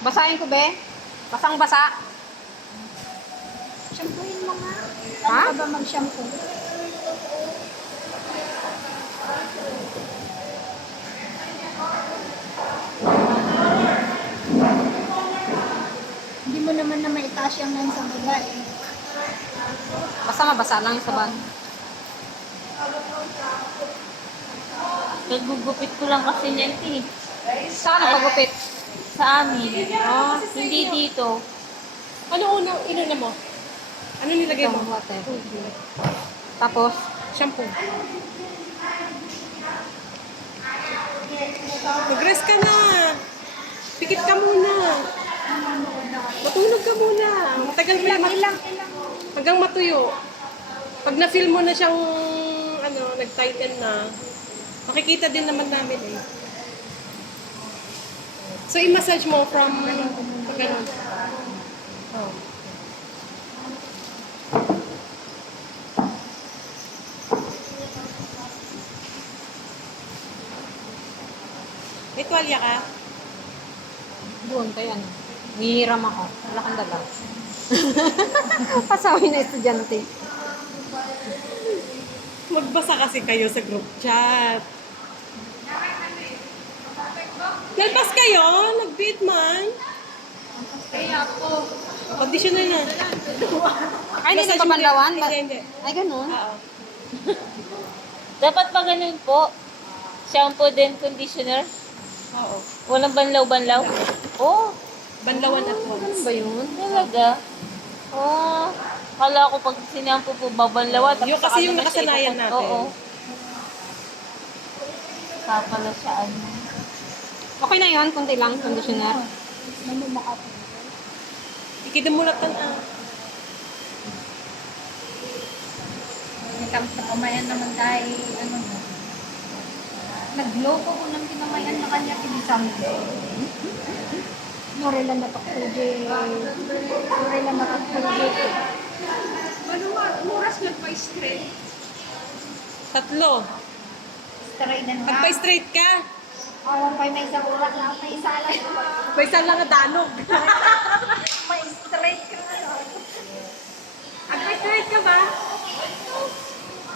Basahin ko, be. Basang-basa. Shampooin mo nga. Bano ha? Ano ba mag-shampoo? Hindi mo naman na maitaas yung lang sa baba eh. Basa mabasa lang sa bag. Kaya gugupit ko lang kasi niya ito eh. Saan ako Ay sa amin. Oh, Hindi dito. Ano uno ino ano na mo? Ano nilagay mo? So, Water. So, like Tapos? Shampoo. Nag-rest ka na. Pikit ka muna. Matulog ka muna. Matagal mo lang. Ilang. Hanggang matuyo. Pag na film mo na siyang ano, nag-tighten na, makikita din naman namin eh. So, i-massage mo from gano'n. May oh. tuwalya ka? Doon, kaya na. Nihiram ako. Wala kang dalaw. Pasawi na estudyante. Magbasa kasi kayo sa group chat. Lalpas kayo? Nag-beat man. Kaya po. Audition na Ay, yung banlawan, ba? hindi ka pandawan? Ay, ganun? Uh Oo. -oh. Dapat pa ganun po. Shampoo din, conditioner. Uh Oo. -oh. Walang banlaw-banlaw? Oo. Oh. Banlawan oh, at once. Ano ba yun? Talaga? Oo. Oh, Kala ko pag sinampo po, babanlawan. Yeah. Yung kasi yung nakasanayan natin. Oo. Oh -oh. Kapala na siya, ano. Okay na yun, konti lang, conditioner. Ikita mo lang ang... Nitang sa kamayan naman dahil, ano na. Nag-glow ko ko ng kinamayan na kanya, hindi sa amin. na lang natakpo, Jay. Sorry Muras natakpo, pa straight Tatlo. Nagpa-straight ka? straight ka? Oo, oh, may isa ko lang. May isa lang. may lang ang danog. may straight ka na lang. Ang straight ka ba?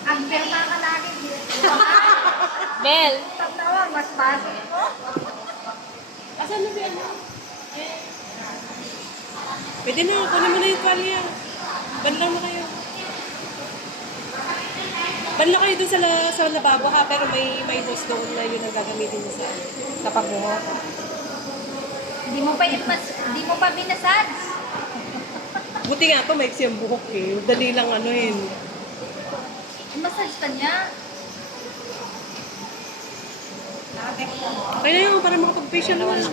Ang perma ka lagi. Bel. Tatawa, mas baso. Oh? Asan na Bel? Pwede na, kunin mo na yung tuwal niya. Ban lang mo kayo. Banla kayo dun sa, la, sa lababo ha, pero may may hose no doon na yun ang gagamitin mo sa tapabuho. Hindi mo pa ipas, hindi mo pa binasad. Buti nga pa, may siya buhok eh. Dali lang ano yun. Eh. Eh, massage pa ka niya. Kaya yun, para makapag-facial naman.